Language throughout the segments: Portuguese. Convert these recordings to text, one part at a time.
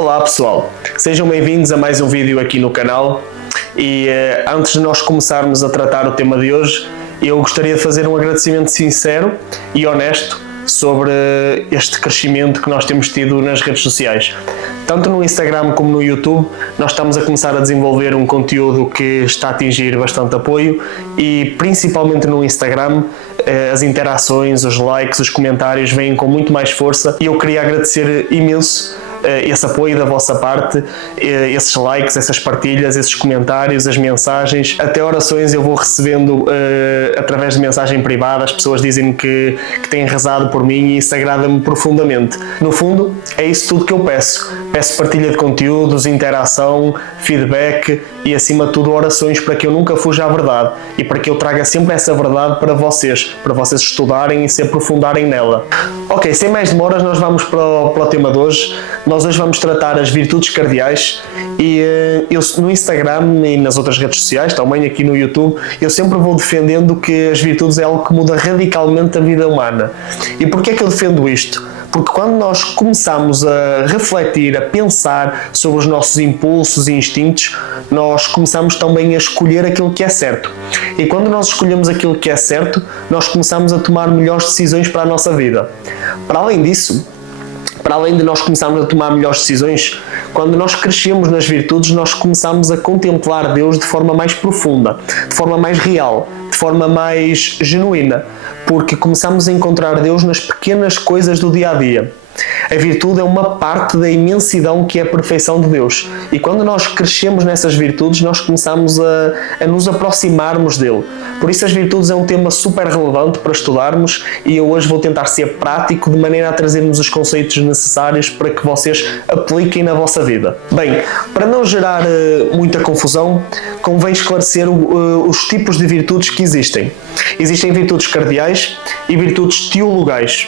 Olá pessoal, sejam bem-vindos a mais um vídeo aqui no canal e antes de nós começarmos a tratar o tema de hoje, eu gostaria de fazer um agradecimento sincero e honesto sobre este crescimento que nós temos tido nas redes sociais. Tanto no Instagram como no YouTube, nós estamos a começar a desenvolver um conteúdo que está a atingir bastante apoio e principalmente no Instagram as interações, os likes, os comentários vêm com muito mais força e eu queria agradecer imenso esse apoio da vossa parte, esses likes, essas partilhas, esses comentários, as mensagens, até orações eu vou recebendo através de mensagem privada. As pessoas dizem-me que têm rezado por mim e isso agrada-me profundamente. No fundo, é isso tudo que eu peço. Peço partilha de conteúdos, interação, feedback e acima de tudo orações para que eu nunca fuja à verdade e para que eu traga sempre essa verdade para vocês estudarem e se aprofundarem nela. Ok, sem mais demoras nós vamos para o tema de hoje. Nós hoje vamos tratar as virtudes cardeais e eu no Instagram e nas outras redes sociais, também aqui no YouTube, eu sempre vou defendendo que as virtudes é algo que muda radicalmente a vida humana. E porquê é que eu defendo isto? Porque quando nós começamos a refletir, a pensar sobre os nossos impulsos e instintos, nós começamos também a escolher aquilo que é certo. E quando nós escolhemos aquilo que é certo, nós começamos a tomar melhores decisões para a nossa vida. Para além disso, para além de nós começarmos a tomar melhores decisões, quando nós crescemos nas virtudes, nós começamos a contemplar Deus de forma mais profunda, de forma mais real, de forma mais genuína, porque começamos a encontrar Deus nas pequenas coisas do dia a dia. A virtude é uma parte da imensidão que é a perfeição de Deus. E quando nós crescemos nessas virtudes, nós começamos a nos aproximarmos dele. Por isso as virtudes é um tema super relevante para estudarmos e eu hoje vou tentar ser prático de maneira a trazermos os conceitos necessários para que vocês apliquem na vossa vida. Bem, para não gerar muita confusão, convém esclarecer os tipos de virtudes que existem. Existem virtudes cardeais e virtudes teologais.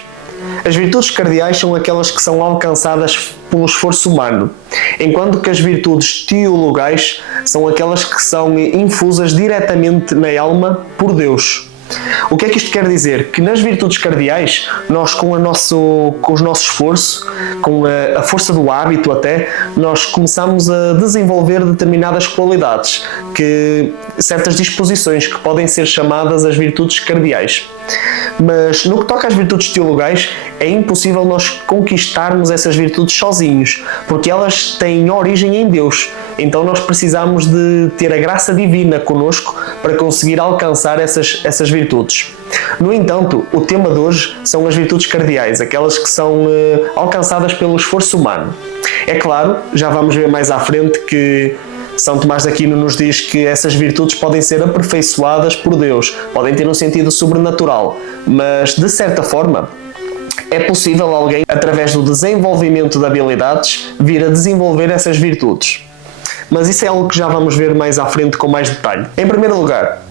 As virtudes cardeais são aquelas que são alcançadas pelo esforço humano, enquanto que as virtudes teologais são aquelas que são infusas diretamente na alma por Deus. O que é que isto quer dizer? Que nas virtudes cardeais, nós com o nosso esforço, com a força do hábito até, nós começamos a desenvolver determinadas qualidades, certas disposições que podem ser chamadas as virtudes cardeais. Mas no que toca às virtudes teologais, é impossível nós conquistarmos essas virtudes sozinhos, porque elas têm origem em Deus. Então nós precisamos de ter a graça divina connosco para conseguir alcançar essas virtudes. No entanto, o tema de hoje são as virtudes cardeais, aquelas que são alcançadas pelo esforço humano. É claro, já vamos ver mais à frente que São Tomás de Aquino nos diz que essas virtudes podem ser aperfeiçoadas por Deus, podem ter um sentido sobrenatural, mas de certa forma é possível alguém, através do desenvolvimento de habilidades, vir a desenvolver essas virtudes. Mas isso é algo que já vamos ver mais à frente com mais detalhe. Em primeiro lugar,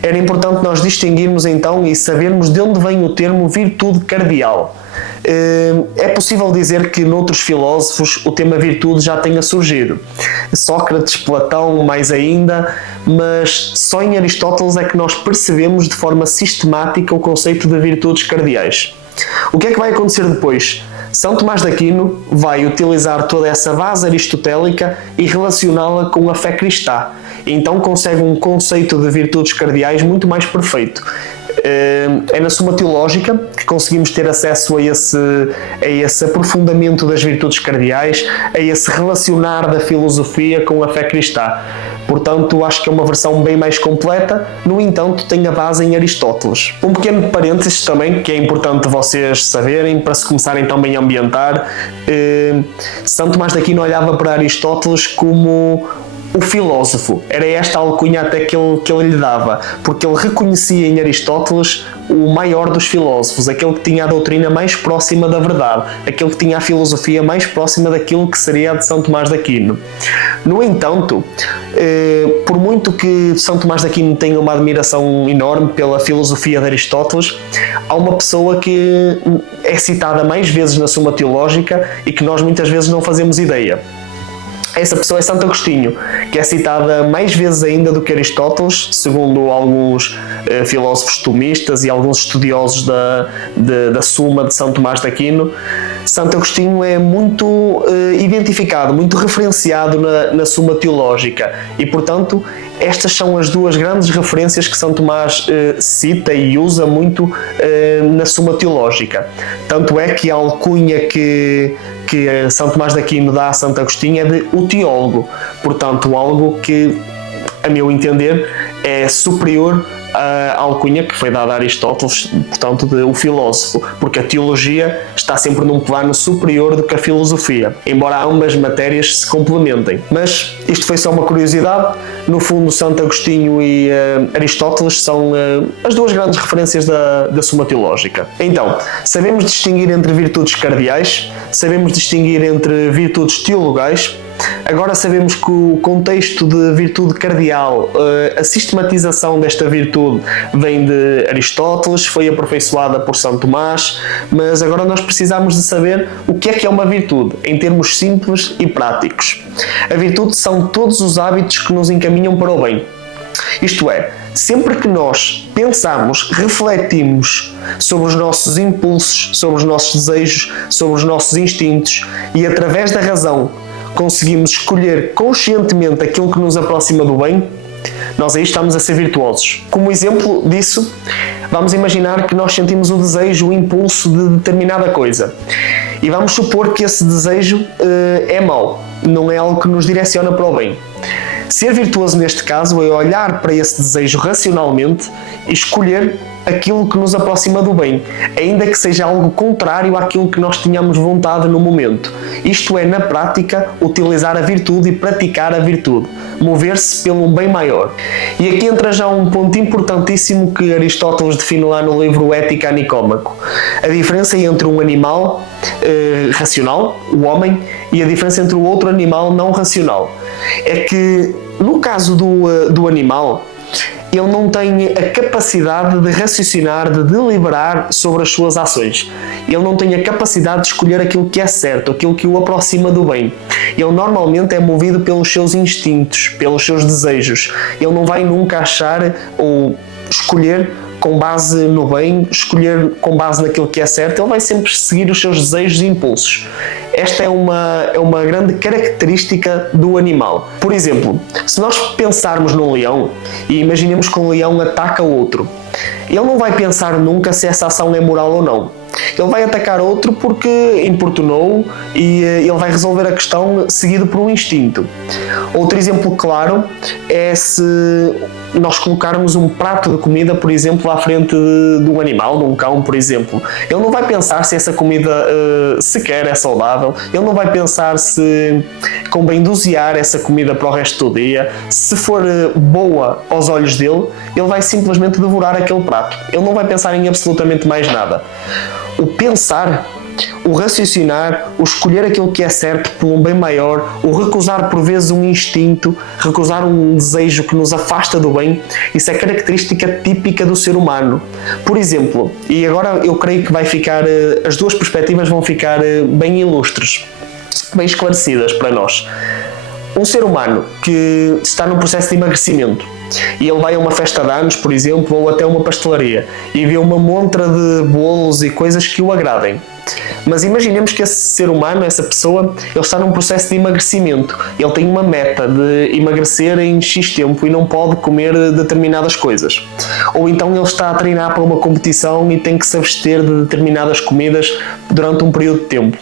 era importante nós distinguirmos então e sabermos de onde vem o termo virtude cardeal. É possível dizer que noutros filósofos o tema virtude já tenha surgido. Sócrates, Platão, mais ainda, mas só em Aristóteles é que nós percebemos de forma sistemática o conceito de virtudes cardeais. O que é que vai acontecer depois? São Tomás de Aquino vai utilizar toda essa base aristotélica e relacioná-la com a fé cristã. Então consegue um conceito de virtudes cardeais muito mais perfeito. É na Suma Teológica que conseguimos ter acesso a esse aprofundamento das virtudes cardeais, a esse relacionar da filosofia com a fé cristã. Portanto, acho que é uma versão bem mais completa, no entanto, tem a base em Aristóteles. Um pequeno parênteses também, que é importante vocês saberem, para se começarem também a ambientar. São Tomás de Aquino olhava para Aristóteles como o filósofo, era esta a alcunha até que ele lhe dava, porque ele reconhecia em Aristóteles o maior dos filósofos, aquele que tinha a doutrina mais próxima da verdade, aquele que tinha a filosofia mais próxima daquilo que seria a de São Tomás de Aquino. No entanto, por muito que São Tomás de Aquino tenha uma admiração enorme pela filosofia de Aristóteles, há uma pessoa que é citada mais vezes na Suma Teológica e que nós muitas vezes não fazemos ideia. Essa pessoa é Santo Agostinho, que é citada mais vezes ainda do que Aristóteles, segundo alguns filósofos tomistas e alguns estudiosos da Suma de São Tomás de Aquino. Santo Agostinho é muito identificado, muito referenciado na Suma Teológica e, portanto, estas são as duas grandes referências que São Tomás cita e usa muito na Suma Teológica. Tanto é que a alcunha que São Tomás de Aquino dá a Santo Agostinho é de o teólogo, portanto algo que, a meu entender, é superior à alcunha que foi dada a Aristóteles, portanto de o filósofo, porque a teologia está sempre num plano superior do que a filosofia, embora ambas matérias se complementem. Mas isto foi só uma curiosidade. No fundo, Santo Agostinho e Aristóteles são as duas grandes referências da Suma Teológica. Então, sabemos distinguir entre virtudes cardeais, sabemos distinguir entre virtudes teologais. Agora sabemos que o contexto de virtude cardeal, a sistematização desta virtude vem de Aristóteles, foi aperfeiçoada por São Tomás, mas agora nós precisamos de saber o que é uma virtude, em termos simples e práticos. A virtude são todos os hábitos que nos encaminham para o bem. Isto é, sempre que nós pensamos, refletimos sobre os nossos impulsos, sobre os nossos desejos, sobre os nossos instintos e através da razão conseguimos escolher conscientemente aquilo que nos aproxima do bem, nós aí estamos a ser virtuosos. Como exemplo disso, vamos imaginar que nós sentimos o desejo, o impulso de determinada coisa. E vamos supor que esse desejo é mau, não é algo que nos direciona para o bem. Ser virtuoso neste caso é olhar para esse desejo racionalmente e escolher aquilo que nos aproxima do bem, ainda que seja algo contrário àquilo que nós tínhamos vontade no momento. Isto é, na prática, utilizar a virtude e praticar a virtude, mover-se pelo bem maior. E aqui entra já um ponto importantíssimo que Aristóteles define lá no livro Ética a Nicômaco. A diferença entre um animal racional, o homem, e a diferença entre o outro animal não racional. É que, no caso do animal, ele não tem a capacidade de raciocinar, de deliberar sobre as suas ações. Ele não tem a capacidade de escolher aquilo que é certo, aquilo que o aproxima do bem. Ele normalmente é movido pelos seus instintos, pelos seus desejos. Ele não vai nunca achar ou escolher com base no bem, escolher com base naquilo que é certo. Ele vai sempre seguir os seus desejos e impulsos. Esta é uma grande característica do animal. Por exemplo, se nós pensarmos num leão e imaginemos que um leão ataca outro, ele não vai pensar nunca se essa ação é moral ou não. Ele vai atacar outro porque importunou e ele vai resolver a questão seguido por um instinto. Outro exemplo claro é se nós colocarmos um prato de comida, por exemplo, à frente de um animal, de um cão, por exemplo. Ele não vai pensar se essa comida sequer é saudável, ele não vai pensar se convém dosear essa comida para o resto do dia, se for boa aos olhos dele, ele vai simplesmente devorar aquele prato. Ele não vai pensar em absolutamente mais nada. O pensar, o raciocinar, o escolher aquilo que é certo por um bem maior, o recusar por vezes um instinto, recusar um desejo que nos afasta do bem, isso é característica típica do ser humano. Por exemplo, e agora eu creio que vai ficar, as duas perspectivas vão ficar bem ilustres, bem esclarecidas para nós. Um ser humano que está num processo de emagrecimento e ele vai a uma festa de anos, por exemplo, ou até uma pastelaria e vê uma montra de bolos e coisas que o agradem. Mas imaginemos que esse ser humano, essa pessoa, ele está num processo de emagrecimento. Ele tem uma meta de emagrecer em X tempo e não pode comer determinadas coisas. Ou então ele está a treinar para uma competição e tem que se abster de determinadas comidas durante um período de tempo.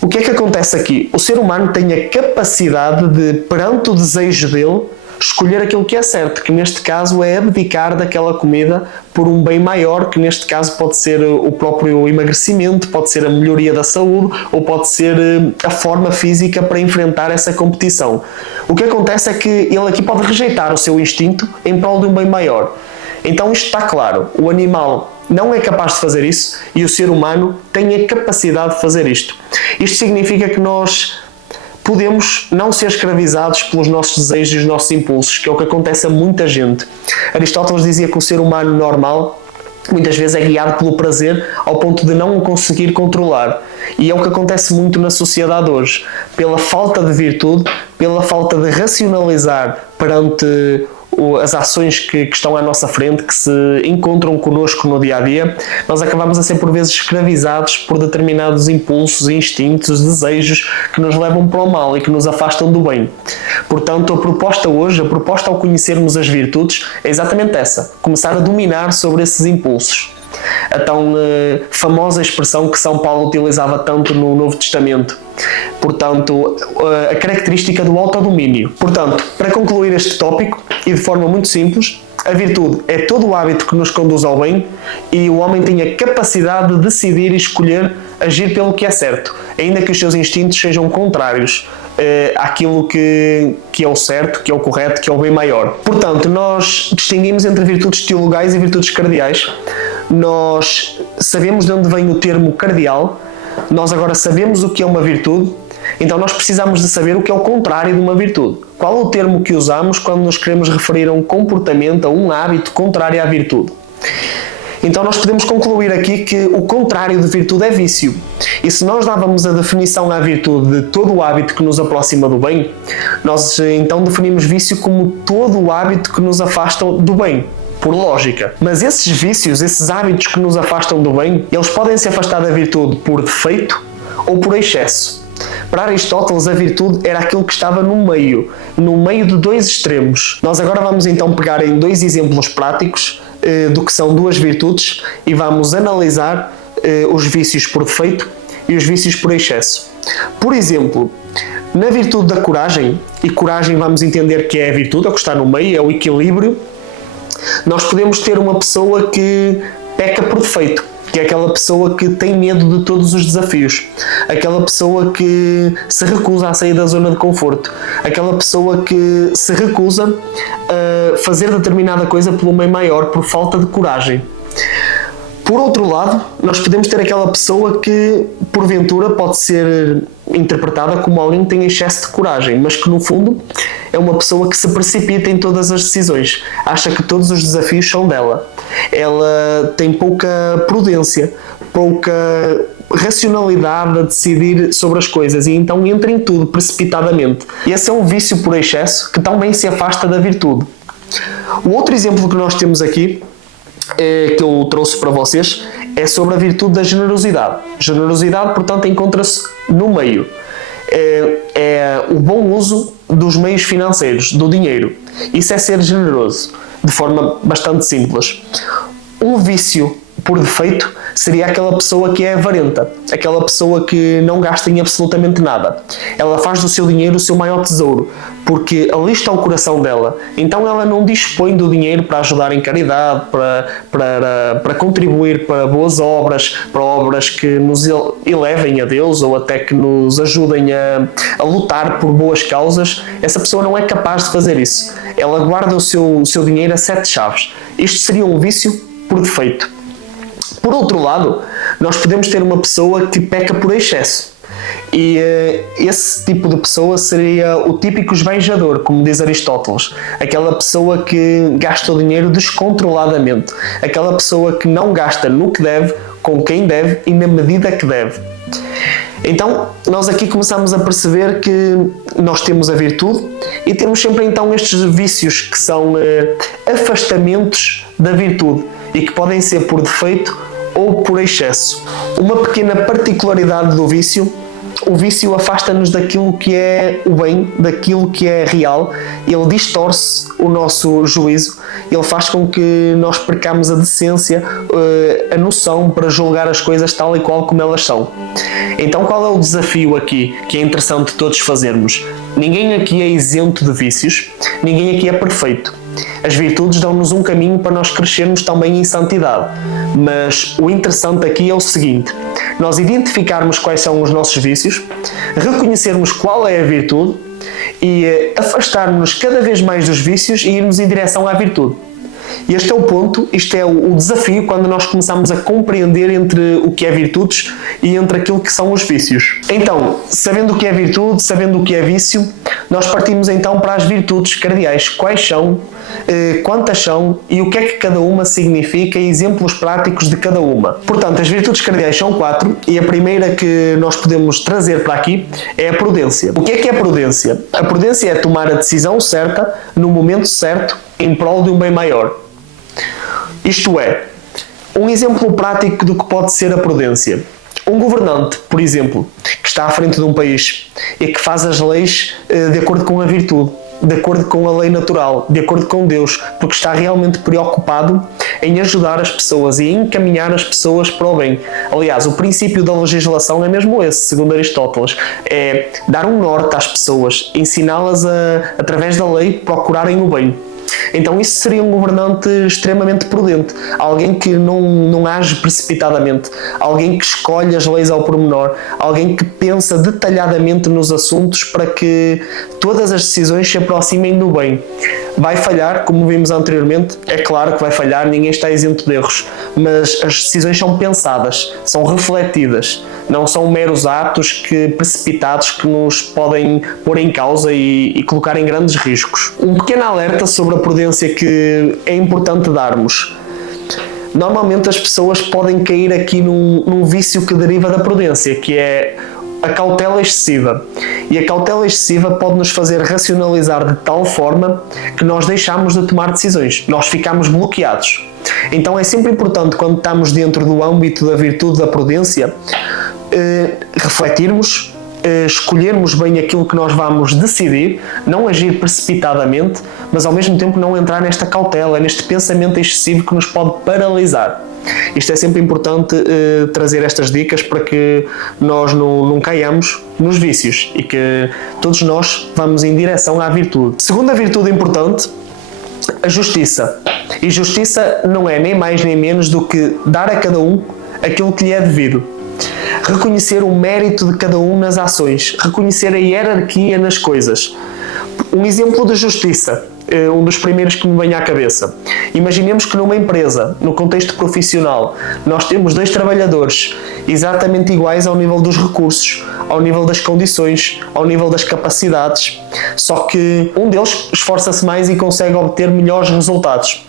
O que é que acontece aqui? O ser humano tem a capacidade de, perante o desejo dele, escolher aquilo que é certo, que neste caso é abdicar daquela comida por um bem maior, que neste caso pode ser o próprio emagrecimento, pode ser a melhoria da saúde ou pode ser a forma física para enfrentar essa competição. O que acontece é que ele aqui pode rejeitar o seu instinto em prol de um bem maior. Então isto está claro, o animal não é capaz de fazer isso e o ser humano tem a capacidade de fazer isto. Isto significa que nós podemos não ser escravizados pelos nossos desejos e os nossos impulsos, que é o que acontece a muita gente. Aristóteles dizia que o ser humano normal muitas vezes é guiado pelo prazer ao ponto de não o conseguir controlar. E é o que acontece muito na sociedade hoje. Pela falta de virtude, pela falta de racionalizar perante as ações que estão à nossa frente, que se encontram connosco no dia-a-dia, nós acabamos a ser por vezes escravizados por determinados impulsos, instintos, desejos que nos levam para o mal e que nos afastam do bem. Portanto, a proposta hoje, a proposta ao conhecermos as virtudes, é exatamente essa: começar a dominar sobre esses impulsos. A tão famosa expressão que São Paulo utilizava tanto no Novo Testamento. Portanto, a característica do autodomínio. Portanto, para concluir este tópico, e de forma muito simples, a virtude é todo o hábito que nos conduz ao bem, e o homem tem a capacidade de decidir e escolher agir pelo que é certo, ainda que os seus instintos sejam contrários àquilo que é o certo, que é o correto, que é o bem maior. Portanto, nós distinguimos entre virtudes teologais e virtudes cardeais. Nós sabemos de onde vem o termo cardeal, nós agora sabemos o que é uma virtude, então nós precisamos de saber o que é o contrário de uma virtude. Qual é o termo que usamos quando nos queremos referir a um comportamento, a um hábito contrário à virtude? Então nós podemos concluir aqui que o contrário de virtude é vício. E se nós dávamos a definição à virtude de todo o hábito que nos aproxima do bem, nós então definimos vício como todo o hábito que nos afasta do bem, por lógica. Mas esses vícios, esses hábitos que nos afastam do bem, eles podem se afastar da virtude por defeito ou por excesso. Para Aristóteles, a virtude era aquilo que estava no meio de dois extremos. Nós agora vamos então pegar em dois exemplos práticos do que são duas virtudes e vamos analisar os vícios por defeito e os vícios por excesso. Por exemplo, na virtude da coragem, e coragem vamos entender que é a virtude, é o que está no meio, é o equilíbrio, nós podemos ter uma pessoa que peca por defeito, que é aquela pessoa que tem medo de todos os desafios, aquela pessoa que se recusa a sair da zona de conforto, aquela pessoa que se recusa a fazer determinada coisa pelo bem maior, por falta de coragem. Por outro lado, nós podemos ter aquela pessoa que, porventura, pode ser interpretada como alguém que tem excesso de coragem, mas que, no fundo, é uma pessoa que se precipita em todas as decisões, acha que todos os desafios são dela. Ela tem pouca prudência, pouca racionalidade a decidir sobre as coisas e então entra em tudo precipitadamente. E esse é um vício por excesso que também se afasta da virtude. O outro exemplo que nós temos aqui, que eu trouxe para vocês, é sobre a virtude da generosidade. Generosidade, portanto, encontra-se no meio. É o bom uso dos meios financeiros, do dinheiro. Isso é ser generoso, de forma bastante simples. Um vício por defeito seria aquela pessoa que é avarenta, aquela pessoa que não gasta em absolutamente nada. Ela faz do seu dinheiro o seu maior tesouro, porque ali está o coração dela. Então ela não dispõe do dinheiro para ajudar em caridade, para contribuir para boas obras, para obras que nos elevem a Deus ou até que nos ajudem a lutar por boas causas. Essa pessoa não é capaz de fazer isso. Ela guarda o seu dinheiro a 7 chaves. Isto seria um vício por defeito. Por outro lado, nós podemos ter uma pessoa que peca por excesso. E esse tipo de pessoa seria o típico esbanjador, como diz Aristóteles. Aquela pessoa que gasta o dinheiro descontroladamente. Aquela pessoa que não gasta no que deve, com quem deve e na medida que deve. Então, nós aqui começamos a perceber que nós temos a virtude e temos sempre então estes vícios que são afastamentos da virtude e que podem ser por defeito ou por excesso. Uma pequena particularidade do vício: o vício afasta-nos daquilo que é o bem, daquilo que é real, ele distorce o nosso juízo, ele faz com que nós percamos a decência, a noção para julgar as coisas tal e qual como elas são. Então qual é o desafio aqui que é interessante todos fazermos? Ninguém aqui é isento de vícios, ninguém aqui é perfeito. As virtudes dão-nos um caminho para nós crescermos também em santidade, mas o interessante aqui é o seguinte: nós identificarmos quais são os nossos vícios, reconhecermos qual é a virtude e afastarmos-nos cada vez mais dos vícios e irmos em direção à virtude. Este é o ponto, isto é o desafio quando nós começamos a compreender entre o que é virtudes e entre aquilo que são os vícios. Então, sabendo o que é virtude, sabendo o que é vício, nós partimos então para as virtudes cardeais. Quais são, quantas são e o que é que cada uma significa e exemplos práticos de cada uma. Portanto, as virtudes cardeais são 4 e a primeira que nós podemos trazer para aqui é a prudência. O que é a prudência? A prudência é tomar a decisão certa, no momento certo, em prol de um bem maior. Isto é, um exemplo prático do que pode ser a prudência. Um governante, por exemplo, que está à frente de um país e que faz as leis de acordo com a virtude, de acordo com a lei natural, de acordo com Deus, porque está realmente preocupado em ajudar as pessoas e encaminhar as pessoas para o bem. Aliás, o princípio da legislação é mesmo esse, segundo Aristóteles, é dar um norte às pessoas, ensiná-las através da lei, procurarem o bem. Então isso seria um governante extremamente prudente, alguém que não age precipitadamente, alguém que escolhe as leis ao pormenor, alguém que pensa detalhadamente nos assuntos para que todas as decisões se aproximem do bem. Vai falhar, como vimos anteriormente, é claro que vai falhar, ninguém está isento de erros, mas as decisões são pensadas, são refletidas, não são meros atos precipitados que nos podem pôr em causa e colocar em grandes riscos. Um pequeno alerta sobre a prudência que é importante darmos. Normalmente as pessoas podem cair aqui num vício que deriva da prudência, que é a cautela excessiva. E a cautela excessiva pode nos fazer racionalizar de tal forma que nós deixamos de tomar decisões, nós ficamos bloqueados. Então é sempre importante, quando estamos dentro do âmbito da virtude da prudência, refletirmos, escolhermos bem aquilo que nós vamos decidir, não agir precipitadamente, mas ao mesmo tempo não entrar nesta cautela, neste pensamento excessivo que nos pode paralisar. Isto é sempre importante trazer estas dicas para que nós não caiamos nos vícios e que todos nós vamos em direção à virtude. Segunda virtude importante, a justiça. E justiça não é nem mais nem menos do que dar a cada um aquilo que lhe é devido. Reconhecer o mérito de cada um nas ações, reconhecer a hierarquia nas coisas. Um exemplo de justiça, um dos primeiros que me vem à cabeça. Imaginemos que numa empresa, no contexto profissional, nós temos 2 trabalhadores exatamente iguais ao nível dos recursos, ao nível das condições, ao nível das capacidades, só que um deles esforça-se mais e consegue obter melhores resultados.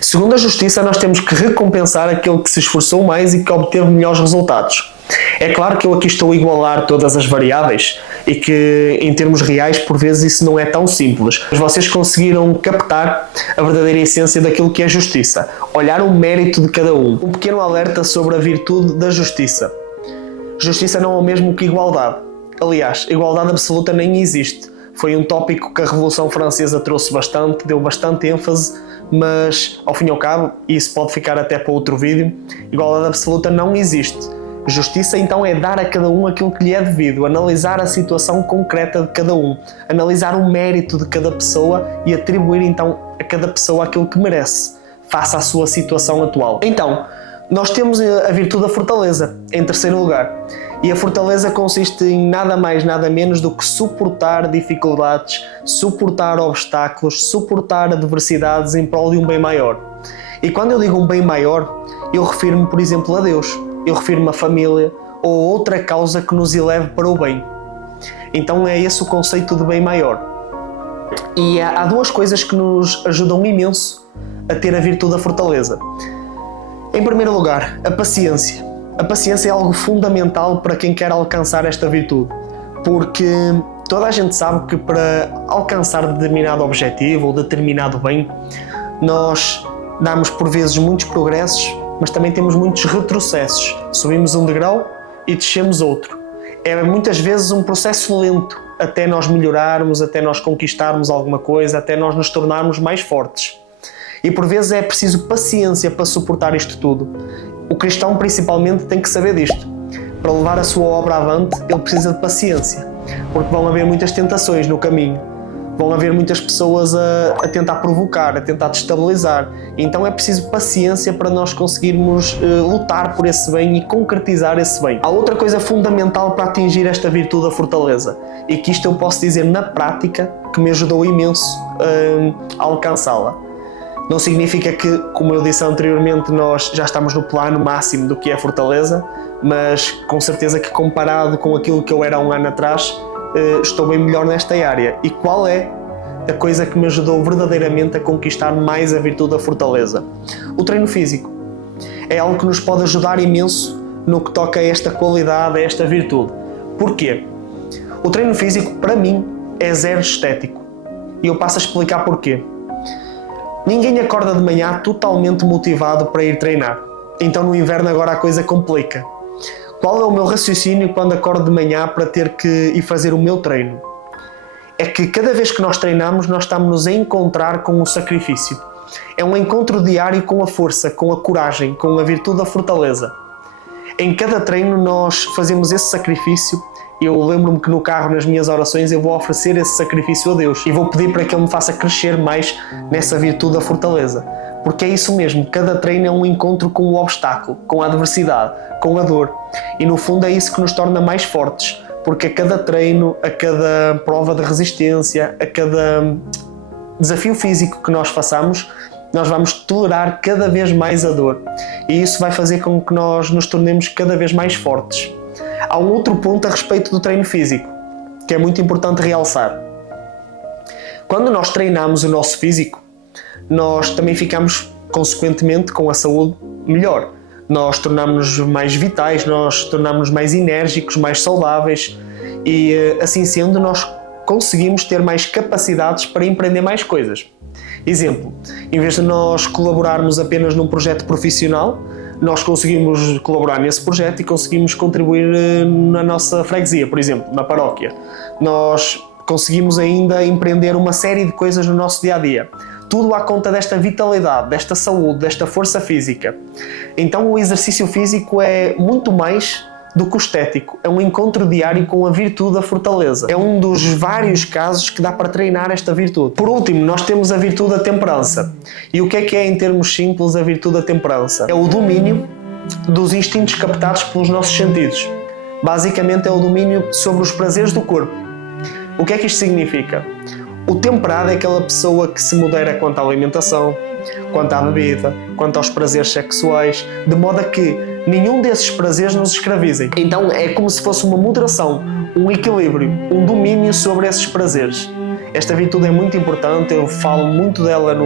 Segundo a justiça, nós temos que recompensar aquele que se esforçou mais e que obteve melhores resultados. É claro que eu aqui estou a igualar todas as variáveis e que, em termos reais, por vezes isso não é tão simples. Mas vocês conseguiram captar a verdadeira essência daquilo que é justiça. Olhar o mérito de cada um. Um pequeno alerta sobre a virtude da justiça. Justiça não é o mesmo que igualdade. Aliás, igualdade absoluta nem existe. Foi um tópico que a Revolução Francesa trouxe bastante, deu bastante ênfase, mas, ao fim e ao cabo, e isso pode ficar até para outro vídeo, igualdade absoluta não existe. Justiça, então, é dar a cada um aquilo que lhe é devido, analisar a situação concreta de cada um, analisar o mérito de cada pessoa e atribuir, então, a cada pessoa aquilo que merece, face à sua situação atual. Então, nós temos a virtude da fortaleza, em terceiro lugar. E a fortaleza consiste em nada mais, nada menos do que suportar dificuldades, suportar obstáculos, suportar adversidades em prol de um bem maior. E quando eu digo um bem maior, eu refiro-me, por exemplo, a Deus. Eu refiro-me à família ou outra causa que nos eleve para o bem. Então é esse o conceito de bem maior. E há 2 coisas que nos ajudam imenso a ter a virtude da fortaleza. Em primeiro lugar, a paciência. A paciência é algo fundamental para quem quer alcançar esta virtude, porque toda a gente sabe que para alcançar determinado objetivo ou determinado bem, nós damos por vezes muitos progressos, mas também temos muitos retrocessos. Subimos um degrau e descemos outro. É muitas vezes um processo lento até nós melhorarmos, até nós conquistarmos alguma coisa, até nós nos tornarmos mais fortes. E por vezes é preciso paciência para suportar isto tudo. O cristão principalmente tem que saber disto. Para levar a sua obra avante, ele precisa de paciência, porque vão haver muitas tentações no caminho. Vão haver muitas pessoas a tentar provocar, a tentar destabilizar. Então é preciso paciência para nós conseguirmos lutar por esse bem e concretizar esse bem. Há outra coisa fundamental para atingir esta virtude da fortaleza, e que isto eu posso dizer na prática, que me ajudou imenso a alcançá-la. Não significa que, como eu disse anteriormente, nós já estamos no plano máximo do que é fortaleza, mas com certeza que comparado com aquilo que eu era há um ano atrás, estou bem melhor nesta área. E qual é a coisa que me ajudou verdadeiramente a conquistar mais a virtude da fortaleza? O treino físico. É algo que nos pode ajudar imenso no que toca a esta qualidade, a esta virtude. Porquê? O treino físico, para mim, é zero estético. E eu passo a explicar porquê. Ninguém acorda de manhã totalmente motivado para ir treinar. Então no inverno agora a coisa complica. Qual é o meu raciocínio quando acordo de manhã para ter que ir fazer o meu treino? É que cada vez que nós treinamos, nós estamos-nos a encontrar com o sacrifício. É um encontro diário com a força, com a coragem, com a virtude da fortaleza. Em cada treino nós fazemos esse sacrifício. Eu lembro-me que no carro, nas minhas orações, eu vou oferecer esse sacrifício a Deus e vou pedir para que Ele me faça crescer mais nessa virtude da fortaleza. Porque é isso mesmo, cada treino é um encontro com o obstáculo, com a adversidade, com a dor. E no fundo é isso que nos torna mais fortes, porque a cada treino, a cada prova de resistência, a cada desafio físico que nós façamos, nós vamos tolerar cada vez mais a dor. E isso vai fazer com que nós nos tornemos cada vez mais fortes. Há um outro ponto a respeito do treino físico, que é muito importante realçar. Quando nós treinamos o nosso físico, nós também ficamos, consequentemente, com a saúde melhor. Nós tornamos-nos mais vitais, nós tornamos-nos mais enérgicos, mais saudáveis e, assim sendo, nós conseguimos ter mais capacidades para empreender mais coisas. Exemplo, em vez de nós colaborarmos apenas num projeto profissional, nós conseguimos colaborar nesse projeto e conseguimos contribuir na nossa freguesia, por exemplo, na paróquia. Nós conseguimos ainda empreender uma série de coisas no nosso dia-a-dia. Tudo à conta desta vitalidade, desta saúde, desta força física. Então o exercício físico é muito mais do que o estético. É um encontro diário com a virtude da fortaleza. É um dos vários casos que dá para treinar esta virtude. Por último, nós temos a virtude da temperança. E o que é em termos simples, a virtude da temperança? É o domínio dos instintos captados pelos nossos sentidos. Basicamente é o domínio sobre os prazeres do corpo. O que é que isto significa? O temperado é aquela pessoa que se modera quanto à alimentação, quanto à bebida, quanto aos prazeres sexuais, de modo a que nenhum desses prazeres nos escravizem. Então é como se fosse uma moderação, um equilíbrio, um domínio sobre esses prazeres. Esta virtude é muito importante, eu falo muito dela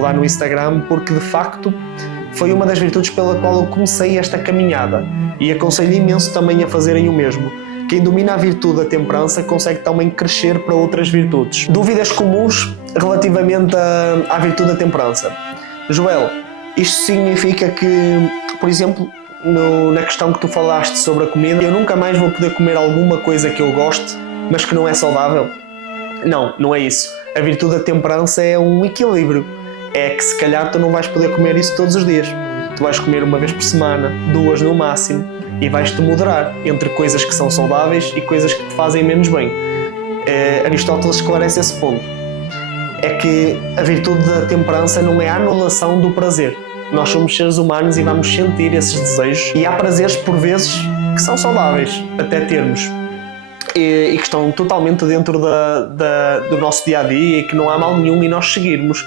lá no Instagram, porque de facto foi uma das virtudes pela qual eu comecei esta caminhada e aconselho imenso também a fazerem o mesmo. Quem domina a virtude da temperança consegue também crescer para outras virtudes. Dúvidas comuns relativamente à virtude da temperança. Joel, isto significa que, por exemplo, na questão que tu falaste sobre a comida, eu nunca mais vou poder comer alguma coisa que eu goste, mas que não é saudável? Não, não é isso. A virtude da temperança é um equilíbrio. É que se calhar tu não vais poder comer isso todos os dias. Tu vais comer uma vez por semana, 2 no máximo, e vais-te moderar entre coisas que são saudáveis e coisas que te fazem menos bem. Aristóteles esclarece esse ponto. É que a virtude da temperança não é a anulação do prazer. Nós somos seres humanos e vamos sentir esses desejos, e há prazeres por vezes que são saudáveis, até termos, e que estão totalmente dentro do nosso dia-a-dia e que não há mal nenhum em nós seguirmos.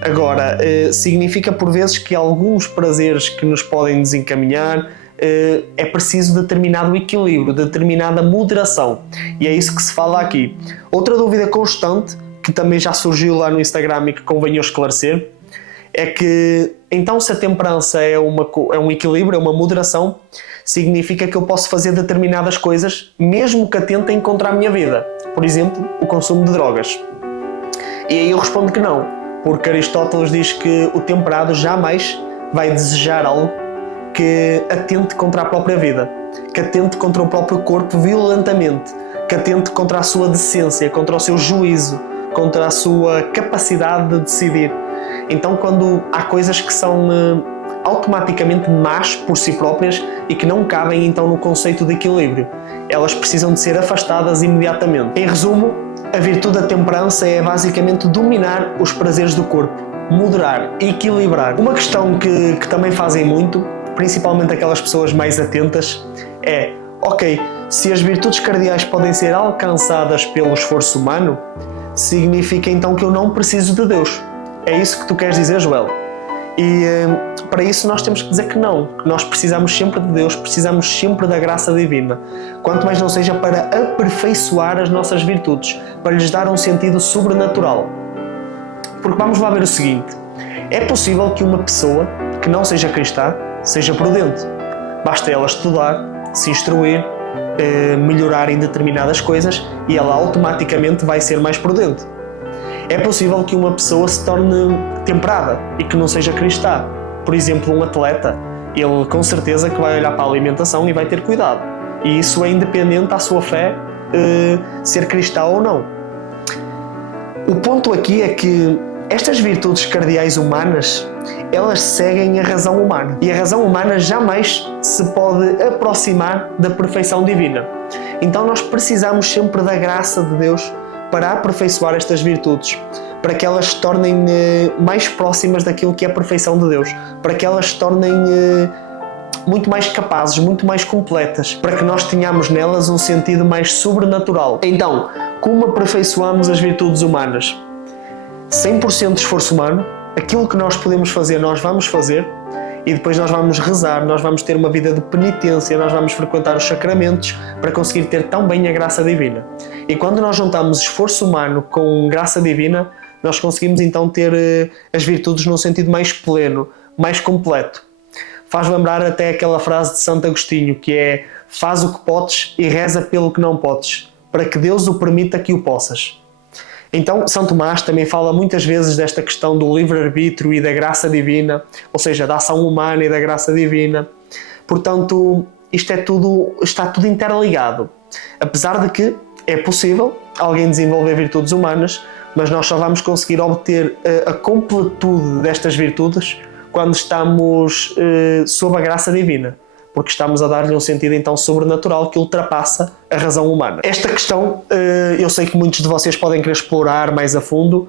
Agora, significa por vezes que alguns prazeres que nos podem desencaminhar, é preciso determinado equilíbrio, determinada moderação, e é isso que se fala aqui. Outra dúvida constante, que também já surgiu lá no Instagram e que convém eu esclarecer, é que então se a temperança é um equilíbrio, é uma moderação, significa que eu posso fazer determinadas coisas mesmo que atentem contra a minha vida, por exemplo, o consumo de drogas. E aí eu respondo que não, porque Aristóteles diz que o temperado jamais vai desejar algo que atente contra a própria vida, que atente contra o próprio corpo violentamente, que atente contra a sua decência, contra o seu juízo, contra a sua capacidade de decidir. Então, quando há coisas que são automaticamente más por si próprias e que não cabem então no conceito de equilíbrio, elas precisam de ser afastadas imediatamente. Em resumo, a virtude da temperança é basicamente dominar os prazeres do corpo, moderar, equilibrar. Uma questão que também fazem muito, principalmente aquelas pessoas mais atentas, é: ok, se as virtudes cardeais podem ser alcançadas pelo esforço humano, significa então que eu não preciso de Deus. É isso que tu queres dizer, Joel? E para isso nós temos que dizer que não, que nós precisamos sempre de Deus, precisamos sempre da graça divina, quanto mais não seja para aperfeiçoar as nossas virtudes, para lhes dar um sentido sobrenatural. Porque vamos lá ver o seguinte: é possível que uma pessoa que não seja cristã seja prudente. Basta ela estudar, se instruir, melhorar em determinadas coisas e ela automaticamente vai ser mais prudente. É possível que uma pessoa se torne temperada e que não seja cristã. Por exemplo, um atleta, ele com certeza que vai olhar para a alimentação e vai ter cuidado. E isso é independente da sua fé ser cristã ou não. O ponto aqui é que estas virtudes cardeais humanas, elas seguem a razão humana. E a razão humana jamais se pode aproximar da perfeição divina. Então nós precisamos sempre da graça de Deus para aperfeiçoar estas virtudes, para que elas se tornem mais próximas daquilo que é a perfeição de Deus, para que elas se tornem muito mais capazes, muito mais completas, para que nós tenhamos nelas um sentido mais sobrenatural. Então, como aperfeiçoamos as virtudes humanas? 100% de esforço humano, aquilo que nós podemos fazer, nós vamos fazer, e depois nós vamos rezar, nós vamos ter uma vida de penitência, nós vamos frequentar os sacramentos para conseguir ter tão bem a graça divina. E quando nós juntamos esforço humano com graça divina, nós conseguimos então ter as virtudes num sentido mais pleno, mais completo. Faz lembrar até aquela frase de Santo Agostinho, que é: faz o que podes e reza pelo que não podes, para que Deus o permita que o possas. Então, São Tomás também fala muitas vezes desta questão do livre-arbítrio e da graça divina, ou seja, da ação humana e da graça divina. Portanto, isto está tudo interligado. Apesar de que é possível alguém desenvolver virtudes humanas, mas nós só vamos conseguir obter a completude destas virtudes quando estamos sob a graça divina, porque estamos a dar-lhe um sentido então sobrenatural que ultrapassa a razão humana. Esta questão, eu sei que muitos de vocês podem querer explorar mais a fundo.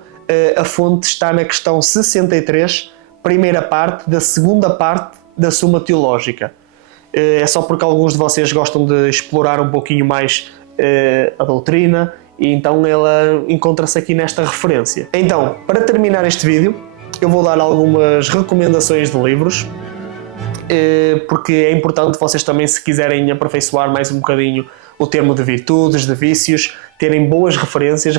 A fonte está na questão 63, primeira parte da segunda parte da Suma Teológica. É só porque alguns de vocês gostam de explorar um pouquinho mais a doutrina, e então ela encontra-se aqui nesta referência. Então, para terminar este vídeo, eu vou dar algumas recomendações de livros, porque é importante vocês também, se quiserem aperfeiçoar mais um bocadinho o termo de virtudes, de vícios, terem boas referências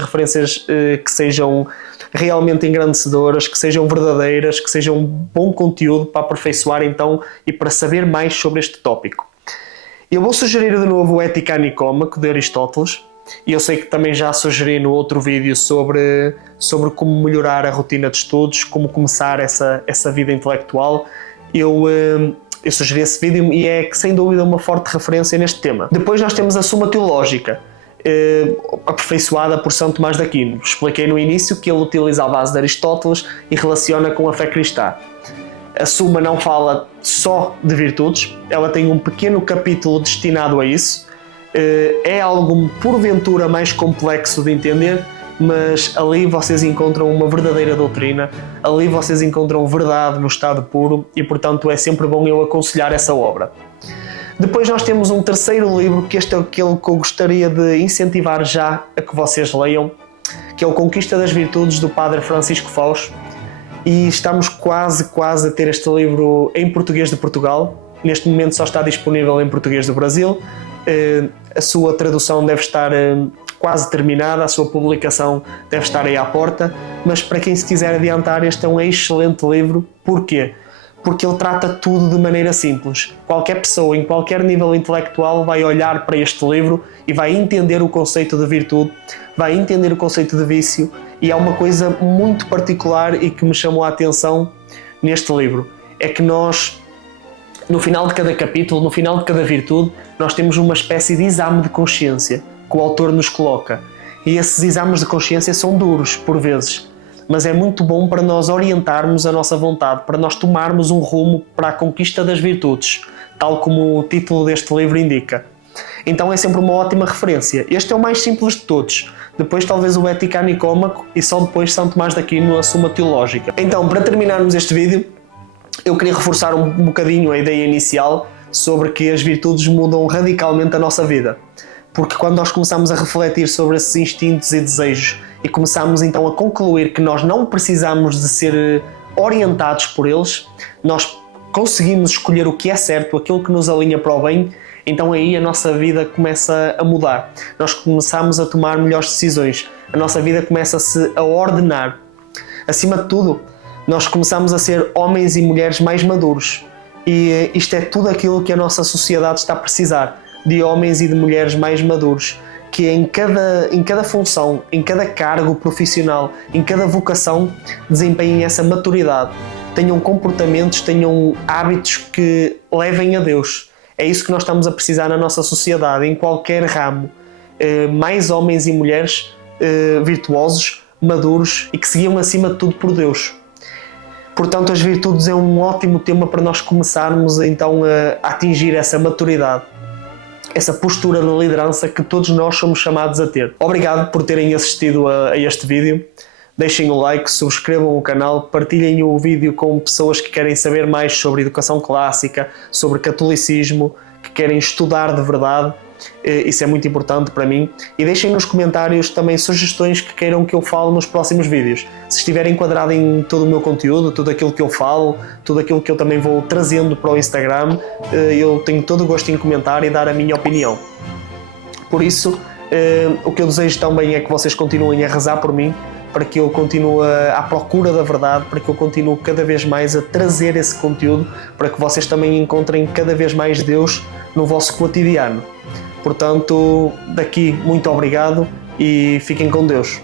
que sejam realmente engrandecedoras, que sejam verdadeiras, que sejam bom conteúdo para aperfeiçoar então e para saber mais sobre este tópico. Eu vou sugerir de novo o Ética Nicômaco de Aristóteles, e eu sei que também já sugeri no outro vídeo sobre como melhorar a rotina de estudos, como começar essa vida intelectual. Eu sugeri esse vídeo e é sem dúvida uma forte referência neste tema. Depois nós temos a Suma Teológica, aperfeiçoada por São Tomás de Aquino. Expliquei no início que ele utiliza a base de Aristóteles e relaciona com a fé cristã. A Suma não fala só de virtudes, ela tem um pequeno capítulo destinado a isso. É algo porventura mais complexo de entender, mas ali vocês encontram uma verdadeira doutrina, ali vocês encontram verdade no estado puro, e portanto é sempre bom eu aconselhar essa obra. Depois nós temos um terceiro livro, que este é aquele que eu gostaria de incentivar já a que vocês leiam, que é o Conquista das Virtudes, do Padre Francisco Fausto, e estamos quase a ter este livro em português de Portugal. Neste momento só está disponível em português do Brasil. A sua tradução deve estar quase terminada, a sua publicação deve estar aí à porta, mas para quem se quiser adiantar, este é um excelente livro. Porquê? Porque ele trata tudo de maneira simples. Qualquer pessoa, em qualquer nível intelectual, vai olhar para este livro e vai entender o conceito de virtude, vai entender o conceito de vício, e há uma coisa muito particular e que me chamou a atenção neste livro, é que nós, no final de cada capítulo, no final de cada virtude, nós temos uma espécie de exame de consciência que o autor nos coloca. E esses exames de consciência são duros, por vezes, mas é muito bom para nós orientarmos a nossa vontade, para nós tomarmos um rumo para a conquista das virtudes, tal como o título deste livro indica. Então é sempre uma ótima referência. Este é o mais simples de todos. Depois talvez o Ética Nicômaco e só depois São Tomás de Aquino, a Suma Teológica. Então, para terminarmos este vídeo, eu queria reforçar um bocadinho a ideia inicial sobre que as virtudes mudam radicalmente a nossa vida. Porque quando nós começamos a refletir sobre esses instintos e desejos e começamos então a concluir que nós não precisamos de ser orientados por eles, nós conseguimos escolher o que é certo, aquilo que nos alinha para o bem, então aí a nossa vida começa a mudar. Nós começamos a tomar melhores decisões, a nossa vida começa-se a ordenar. Acima de tudo, nós começamos a ser homens e mulheres mais maduros. E isto é tudo aquilo que a nossa sociedade está a precisar, de homens e de mulheres mais maduros, que em cada função, em cada cargo profissional, em cada vocação, desempenhem essa maturidade, tenham comportamentos, tenham hábitos que levem a Deus. É isso que nós estamos a precisar na nossa sociedade, em qualquer ramo. Mais homens e mulheres virtuosos, maduros e que seguiam acima de tudo por Deus. Portanto, as virtudes é um ótimo tema para nós começarmos então a atingir essa maturidade, essa postura de liderança que todos nós somos chamados a ter. Obrigado por terem assistido a este vídeo. Deixem o like, subscrevam o canal, partilhem o vídeo com pessoas que querem saber mais sobre educação clássica, sobre catolicismo, que querem estudar de verdade. Isso é muito importante para mim. E deixem nos comentários também sugestões que queiram que eu fale nos próximos vídeos. Se estiver enquadrado em todo o meu conteúdo, tudo aquilo que eu falo, tudo aquilo que eu também vou trazendo para o Instagram, eu tenho todo o gosto em comentar e dar a minha opinião. Por isso, o que eu desejo também é que vocês continuem a rezar por mim, para que eu continue à procura da verdade, para que eu continue cada vez mais a trazer esse conteúdo, para que vocês também encontrem cada vez mais Deus no vosso cotidiano. Portanto, daqui muito obrigado e fiquem com Deus.